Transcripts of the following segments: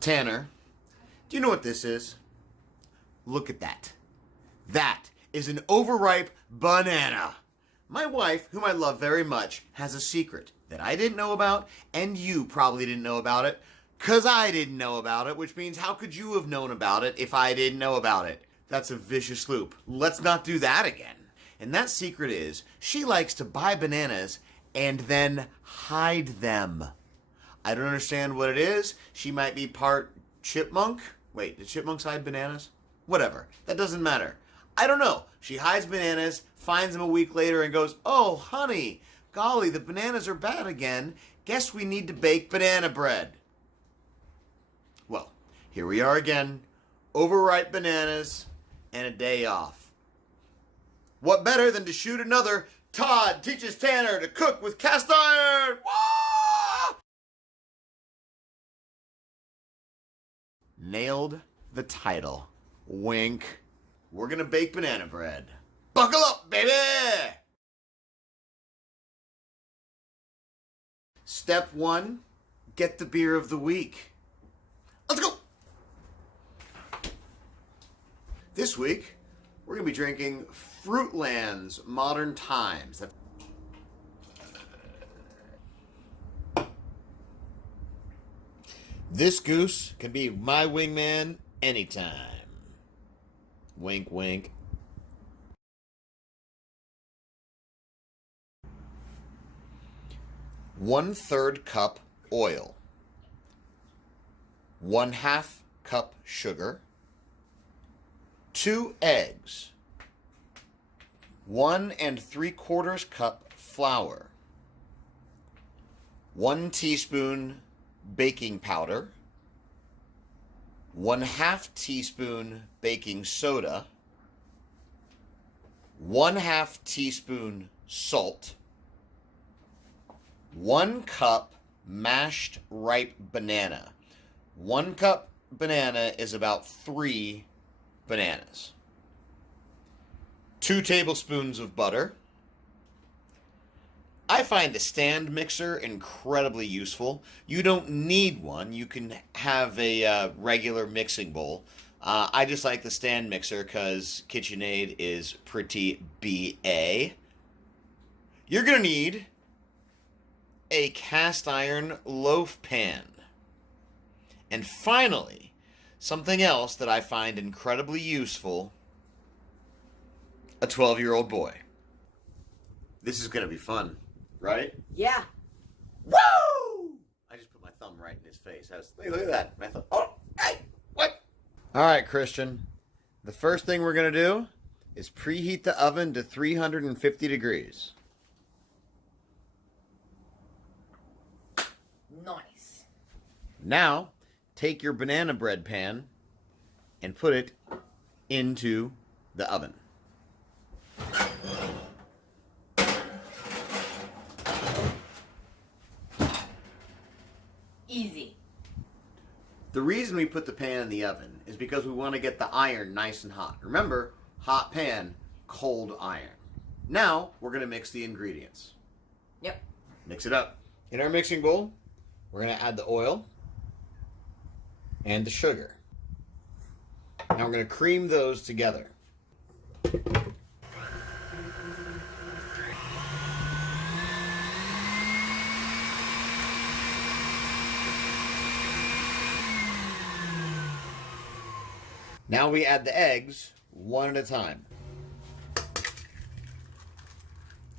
Tanner, do you know what this is? Look at that. That is an overripe banana. My wife, whom I love very much, has a secret that I didn't know about, and you probably didn't know about it, because I didn't know about it, which means how could you have known about it if I didn't know about it? That's a vicious loop. Let's not do that again. And that secret is, she likes to buy bananas and then hide them. I don't understand what it is. She might be part chipmunk. Wait, do chipmunks hide bananas? Whatever. That doesn't matter. I don't know. She hides bananas, finds them a week later, and goes, "Oh, honey, golly, the bananas are bad again. Guess we need to bake banana bread." Well, here we are again. Overripe bananas and a day off. What better than to shoot another Todd Teaches Tanner to Cook with Cast Iron? Wah! Nailed the title. Wink. We're gonna bake banana bread. Buckle up, baby! Step 1, get the beer of the week. Let's go! This week, we're gonna be drinking Fruitland's Modern Times. This goose can be my wingman anytime. Wink, wink. One-third cup oil. 1/2 cup sugar. 2 eggs. 1 3/4 cup flour. 1 teaspoon baking powder. 1/2 teaspoon baking soda. 1/2 teaspoon salt. 1 cup mashed ripe banana. 1 cup banana is about 3 bananas. 2 tablespoons of butter. I find the stand mixer incredibly useful. You don't need one. You can have a regular mixing bowl. I just like the stand mixer because KitchenAid is pretty BA. You're going to need a cast iron loaf pan. And finally, something else that I find incredibly useful, a 12-year-old boy. This is going to be fun, right? Yeah. Woo! I just put my thumb right in his face. Look at that. My thumb. Oh, hey, what? All right, Christian. The first thing we're going to do is preheat the oven to 350 degrees. Nice. Now, take your banana bread pan and put it into the oven. Easy. The reason we put the pan in the oven is because we want to get the iron nice and hot. Remember, hot pan, cold iron. Now, we're going to mix the ingredients. Yep. Mix it up. In our mixing bowl, we're going to add the oil and the sugar. Now we're going to cream those together. Now we add the eggs one at a time.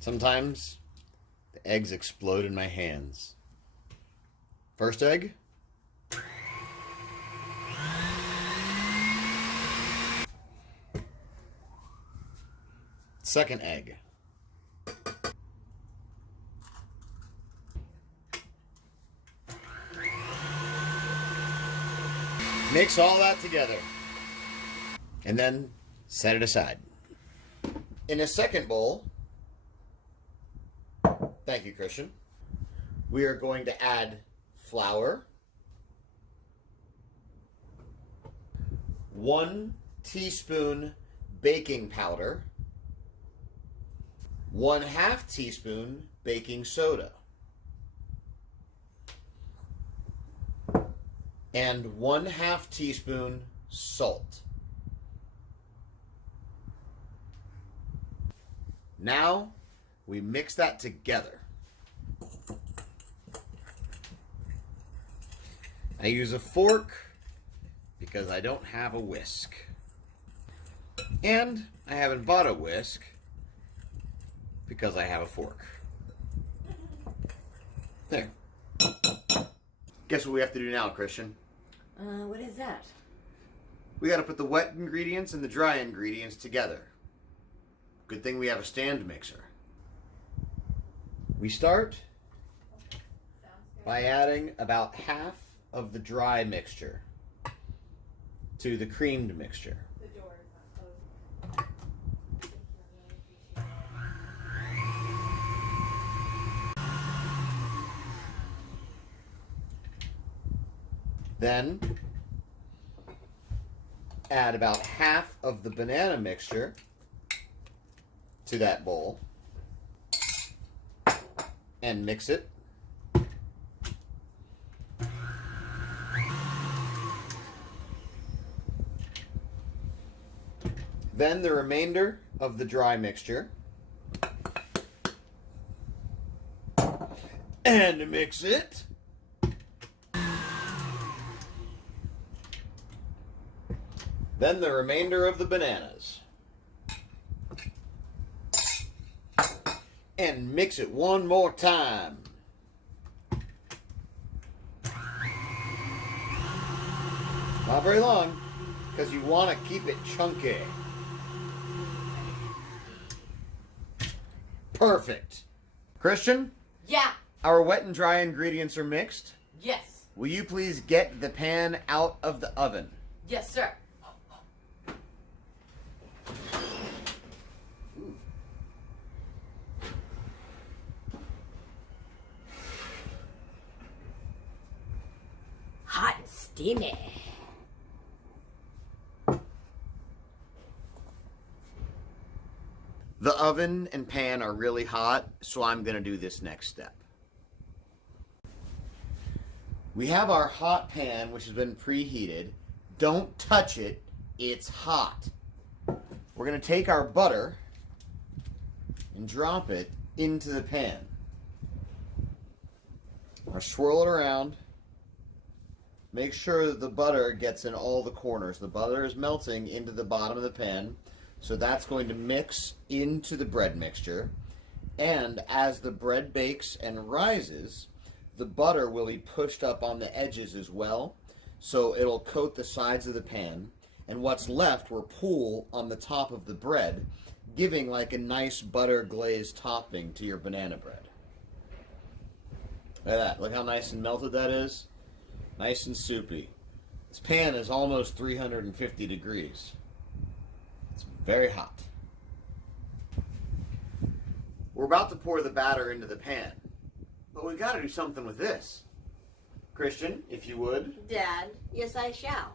Sometimes the eggs explode in my hands. First egg. Second egg. Mix all that together. And then set it aside. In a second bowl, thank you, Christian, we are going to add flour, 1 teaspoon baking powder, 1/2 teaspoon baking soda, and 1/2 teaspoon salt. Now we mix that together. I use a fork because I don't have a whisk. And I haven't bought a whisk because I have a fork. There. Guess what we have to do now, Christian? What is that? We got to put the wet ingredients and the dry ingredients together. Good thing we have a stand mixer. We start by adding about half of the dry mixture to the creamed mixture. Then add about half of the banana mixture to that bowl and mix it. Then the remainder of the dry mixture and mix it. Then the remainder of the bananas. And mix it one more time. Not very long, because you want to keep it chunky. Perfect. Christian? Yeah. Our wet and dry ingredients are mixed. Yes. Will you please get the pan out of the oven? Yes, sir. Hot and steamy. The oven and pan are really hot, so I'm going to do this next step. We have our hot pan, which has been preheated. Don't touch it, it's hot. We're going to take our butter and drop it into the pan. Or swirl it around. Make sure that the butter gets in all the corners. The butter is melting into the bottom of the pan. So that's going to mix into the bread mixture. And as the bread bakes and rises, the butter will be pushed up on the edges as well. So it'll coat the sides of the pan. And what's left will pool on the top of the bread, giving like a nice butter glazed topping to your banana bread. Look at that. Look how nice and melted that is. Nice and soupy. This pan is almost 350 degrees. It's very hot. We're about to pour the batter into the pan, but we've got to do something with this. Christian, if you would. Dad, yes I shall.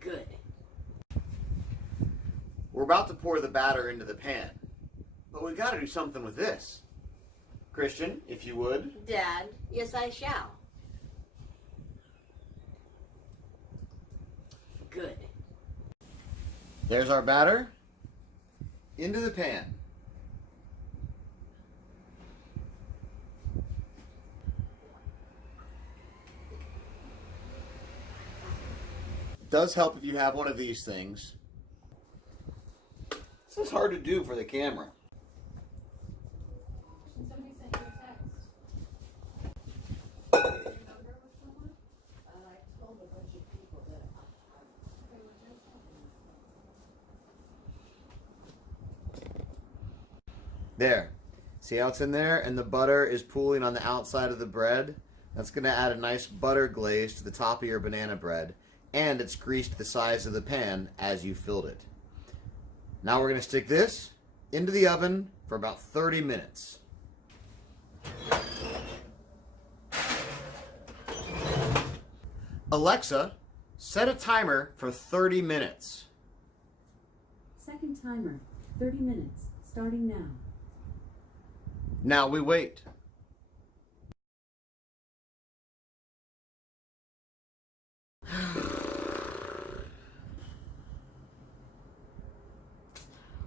Good. We're about to pour the batter into the pan, but we've got to do something with this. Christian, if you would. Dad, yes I shall. Good. There's our batter. Into the pan. It does help if you have one of these things. This is hard to do for the camera. Somebody sent you a text. Did you number with someone? I told a bunch of people that they were just There. See how it's in there? And the butter is pooling on the outside of the bread. That's going to add a nice butter glaze to the top of your banana bread. And it's greased the size of the pan as you filled it. Now we're going to stick this into the oven for about 30 minutes. Alexa, set a timer for 30 minutes. Second timer, 30 minutes, starting now. Now we wait.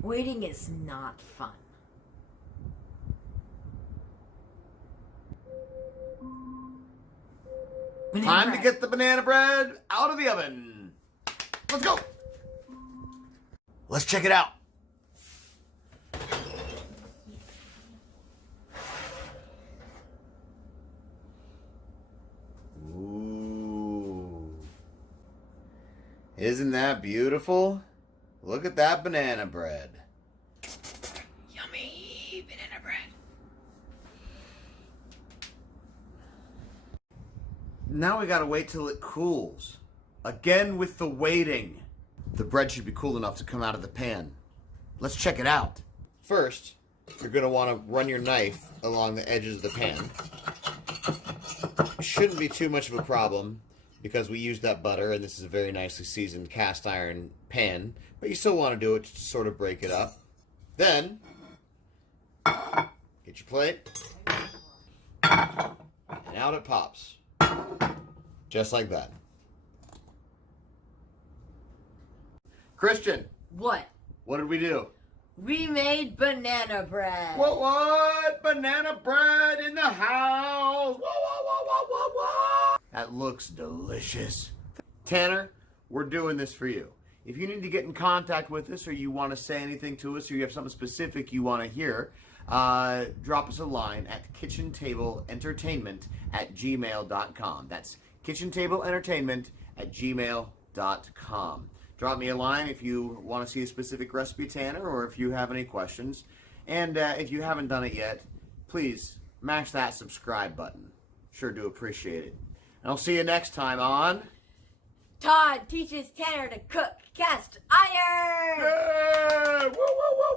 Waiting is not fun. Time to get the banana bread out of the oven. Let's go. Let's check it out. Ooh. Isn't that beautiful? Look at that banana bread. Yummy banana bread. Now we gotta wait till it cools. Again with the waiting. The bread should be cool enough to come out of the pan. Let's check it out. First, you're gonna wanna run your knife along the edges of the pan. It shouldn't be too much of a problem because we used that butter and this is a very nicely seasoned cast iron pan, but you still wanna do it to sort of break it up. Then, get your plate, and out it pops. Just like that. Christian, What? what did we do? We made banana bread. What? Banana bread in the house. What? That looks delicious. Tanner, we're doing this for you. If you need to get in contact with us or you want to say anything to us or you have something specific you want to hear, drop us a line at kitchentableentertainment@gmail.com. That's kitchentableentertainment@gmail.com. Drop me a line if you want to see a specific recipe, Tanner, or if you have any questions. And if you haven't done it yet, please mash that subscribe button. Sure do appreciate it. And I'll see you next time on... Todd teaches Tanner to cook cast iron. Yay! Woo, woo, woo!